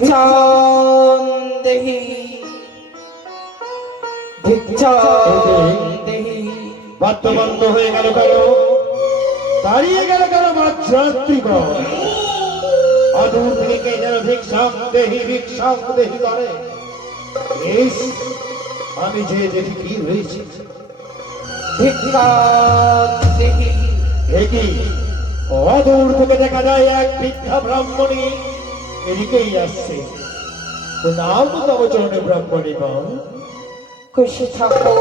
भिक्षां देहि বাদ্য বন্ধ হয়ে গেল কেন? দাঁড়িয়ে গেল কেন মাত্রাত্রিগণ? অদূর থেকে যেন ভিক্ষাম দেহি করে। ইস, আমি যে দেখি কি হয়েছে। भिक्षां देहि দেখি অদূর থেকে দেখা যায় এক বৃদ্ধা ব্রাহ্মণী এদিকেই আসছে। নাম তব চরণে ব্রাহ্মণী মা। खुशी থাকো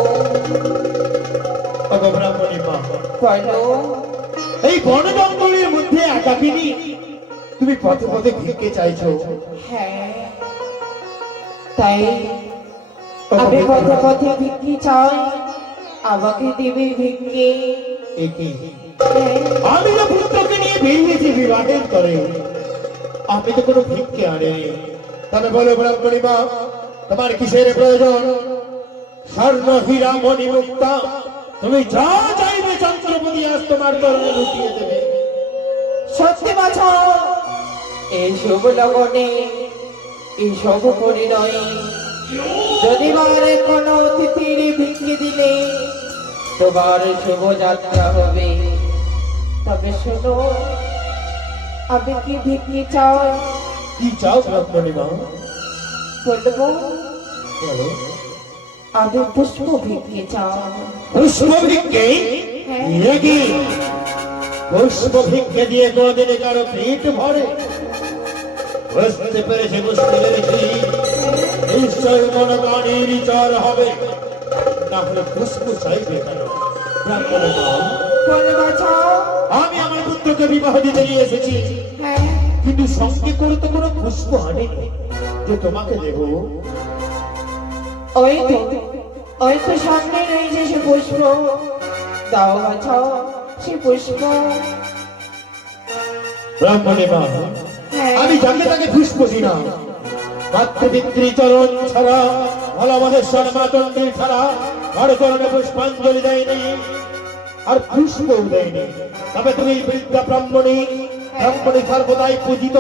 তব ব্রাহ্মণী মা, বলো এই বন জঙ্গলের মধ্যে একাকিনী তুমি পথে পথে ভিক্ষে চাইছো। হ্যাঁ তাই আমি পথে পথে ভিক্ষি চাই, আমাকে দেবে ভিক্ষে। একই হ্যাঁ, আমি তো পুত্রকে নিয়ে বেরিয়েছি বিবাহের করে, আমি তো কোনো ভিক্ষে আনিনি। তবে বলো ব্রাহ্মণী মা, তোমার কিসের প্রয়োজন? স্বর্ণ হীরা মণি মুক্তা তুমি যা চাইবে চন্দ্রপতি আজ তোমার চরণে লুটিয়ে দেবে। সত্যি বাছা, এই শুভ লগনে এই শুভ পরিণয়ে যদি বারে কোনো অতিথির ভিক্ষে দিলে তোমার শুভ যাত্রা হবে। তবে শোনো, আমি কি ভিক্ষে চাই কি চাও ব্রাহ্মণী মা? বলবো? বলো। আমি পুষ্প ভিক্ষে চাই। পুষ্প ভিক্ষে? হ্যাঁ। একই পুষ্প ভিক্ষে দিয়ে কোনদিন কারো পেট ভরে? বুঝতে পেরেছি, বুঝতে পেরেছি, নিশ্চয় কোন গাড়ির চর হবে, না হলে পুষ্প চাইবে কেন? ব্রাহ্মণী মা, বলো বাছা। আমি আমার পুত্রকে বিবাহ দিতে নিয়ে এসেছি, হ্যাঁ, কিন্তু সঙ্গে করে তো কোনো পুষ্প আনিনি যে তোমাকে দেব। ওই তো সামনে রয়েছে সে পুষ্প, দাও বাছা সে পুষ্প। ব্রাহ্মণী মা, হ্যাঁ, আমি যাকে তাকে পুষ্প দিই না। মাতৃপিতৃ চরণ ছাড়া, ভোলামহেশ্বর মাতন্ডীর ছাড়া কারো চরণে পুষ্পাঞ্জলি দেয়নি, আর পুষ্পও দেয়নি। তবে তুমি বৃদ্ধা ব্রাহ্মণী সর্বদাই পূজিত,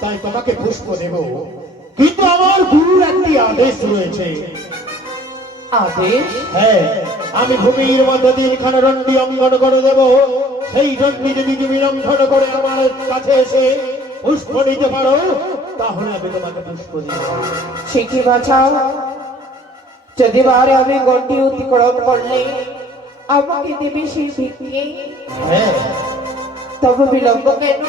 তাই তোমাকে পুষ্প দেব। কিন্তু আমার গুরুর একটি আদেশ রয়েছে। আদেশ? হ্যাঁ, আমি ভূমির মধ্যে দিনখানা দণ্ডি অঙ্গন করে দেব। সেই দণ্ডি যদি তুমি লঙ্ঘন করে আমার কাছে এসে পুষ্প নিতে পারো, তাহলে আমি তোমাকে পুষ্প দিব। সে কি বাছা, যদি বারে আমি গণ্ডি অতিক্রম করলে আমাকে দেবে সেই ভিক্ষে? হ্যাঁ, তবে বিলম্ব কেন?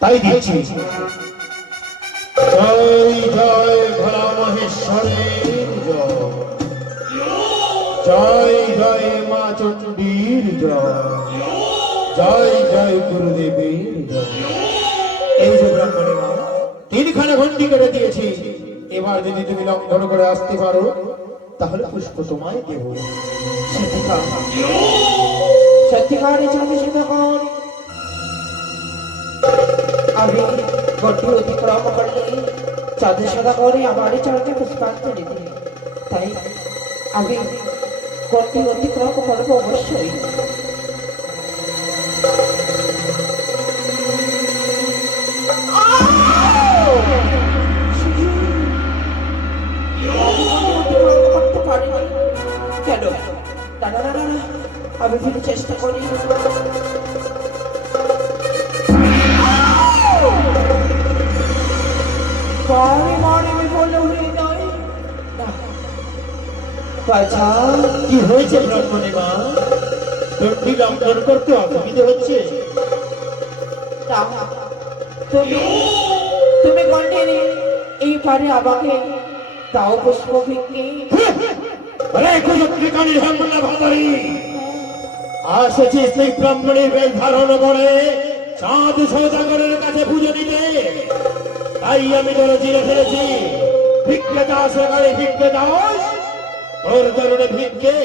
তাই দিচ্ছি। জয় জয় ভোলা মহেশ্বরের জয়, জয় জয় মা চণ্ডীর জয়, জয় জয় গুরুদেবের জয়। এই যে ব্রাহ্মণী মা, তিনখানা ঘন্টি করে দিয়েছি। এবার যদি তুমি লঙ্ঘন করে আসতে পারো, তাহলে পুষ্প তোমায় দেব। সত্যিকার সত্যিকারে যাবে সুধাকর, আমি গণ্ডি অতিক্রম করলে চাঁদের সাদা করে আমার চরণে পুষ্পাঞ্জলি দিলে, তাই আমি গণ্ডি অতিক্রম করবো অবশ্যই। করতে পারিনি কেন? দাঁড়া দাঁড়া, আমি ফিরে চেষ্টা করি। বাছা, কি হয়েছে ব্রাহ্মণী মা? দণ্ডি লঙ্ঘন করতে অসুবিধা হচ্ছে? তুমি তুমি গণ্ডের এই পারে আমাকে দাও পুষ্প ভিক্ষে। আসেছি শ্রী ব্রাহ্মণীর বেশ ধারণ করে চাঁদ সৌদাগরের কাছে পুজো দিতে, তাই আমি তোর চিনে ফেলেছি। ভিক্ষে দাস গাড়ি ভিক্ষে দাস, তোর চরণে ভিক্ষে।